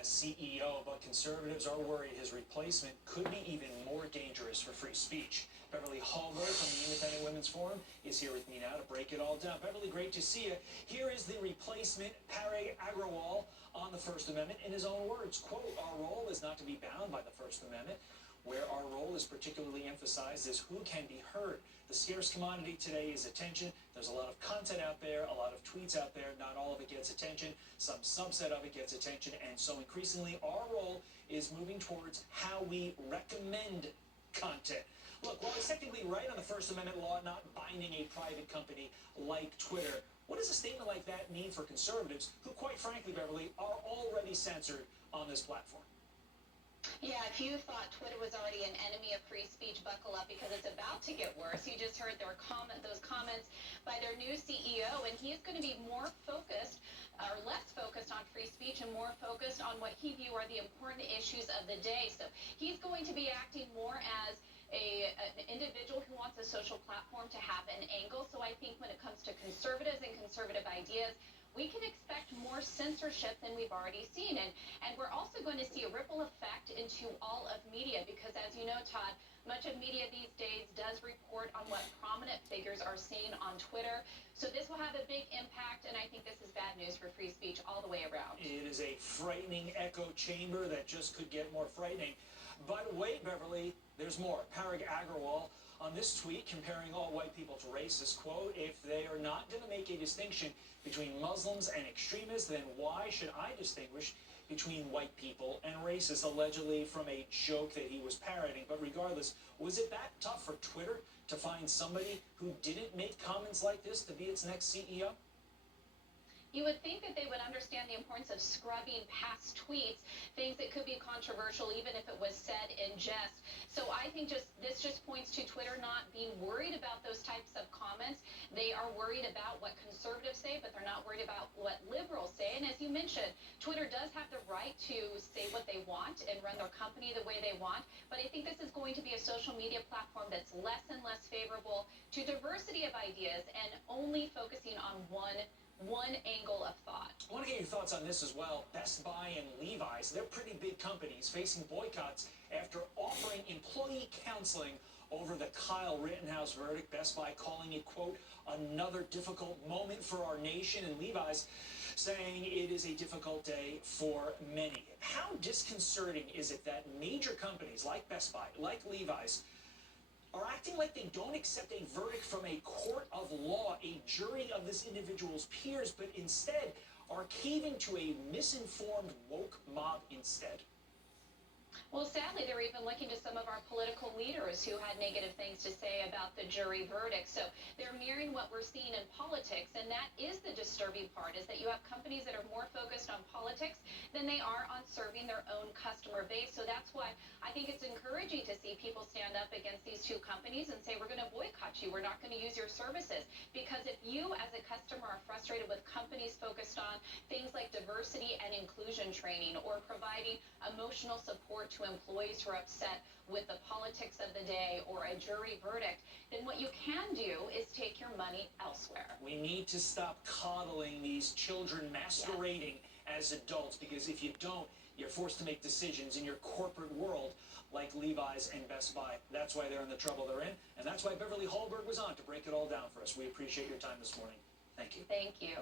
as CEO, but conservatives are worried his replacement could be even more dangerous for free speech. Beverly Hallberg from the Independent Women's Forum is here with me now to break it all down. Beverly, great to see you. Here is the replacement, Parag Agrawal, on the First Amendment in his own words. Quote, "Our role is not to be bound by the First Amendment. Where our role is particularly emphasized is who can be heard. The scarce commodity today is attention. There's a lot of content out there, a lot of tweets out there. Not all of it gets attention. Some subset of it gets attention. And so increasingly our role is moving towards how we recommend content." Look, while it's technically right on the First Amendment law not binding a private company like Twitter, what does a statement like that mean for conservatives who, quite frankly, Beverly, are already censored on this platform? Yeah, if you thought Twitter was already an enemy of free speech, buckle up because it's about to get worse. You just heard those comments by their new CEO, and he is going to be more focused or less focused on free speech and more focused on what he views are the important issues of the day. So he's going to be acting more as an individual who wants a social platform to have an angle. So I think when it comes to conservatives and conservative ideas, we can expect more censorship than we've already seen. And we're also going to see a ripple effect into all of media because, as you know, Todd, much of media these days does report on what prominent figures are saying on Twitter. So this will have a big impact, and I think this is bad news for free speech all the way around. It is a frightening echo chamber that just could get more frightening. But wait, Beverly, there's more. Parag Agrawal on this tweet comparing all white people to racists, quote, "If they are not going to make a distinction between Muslims and extremists, then why should I distinguish between white people and racists?" Allegedly from a joke that he was parroting. But regardless, was it that tough for Twitter to find somebody who didn't make comments like this to be its next CEO? You would think that they would understand the importance of scrubbing past tweets, things that could be controversial even if it was said in jest. So I think this just points to Twitter not being worried about those types of comments. They are worried about what conservatives say, but they're not worried about what liberals say. And as you mentioned, Twitter does have the right to say what they want and run their company the way they want. But I think this is going to be a social media platform that's less and less favorable to diversity of ideas and only focusing on one angle of thought. I want to get your thoughts on this as well. Best Buy and Levi's, they're pretty big companies facing boycotts after offering employee counseling over the Kyle Rittenhouse verdict. Best Buy calling it, quote, "another difficult moment for our nation," and Levi's saying it is a difficult day for many. How disconcerting is it that major companies like Best Buy, like Levi's, are acting like they don't accept a verdict from a court of law, a jury of this individual's peers, but instead are caving to a misinformed woke mob instead? Well, sadly, they're even looking to some of our political leaders who had negative things to say about the jury verdict. So they're mirroring what we're seeing in politics, and that is the disturbing part, is that you have companies that are more focused on politics than they are on serving their own customer base. So that's why I think it's encouraging to see people stand up against these two companies and say, we're going to boycott you. We're not going to use your services. Because if you, as a customer, are frustrated with companies focused on things like diversity and inclusion training or providing emotional support to employees who are upset with the politics of the day or a jury verdict, then what you can do is take your money elsewhere. We need to stop coddling these children masquerading as adults, because if you don't, you're forced to make decisions in your corporate world like Levi's and Best Buy. That's why they're in the trouble they're in, and that's why Beverly Hallberg was on to break it all down for us. We appreciate your time this morning. Thank you. Thank you.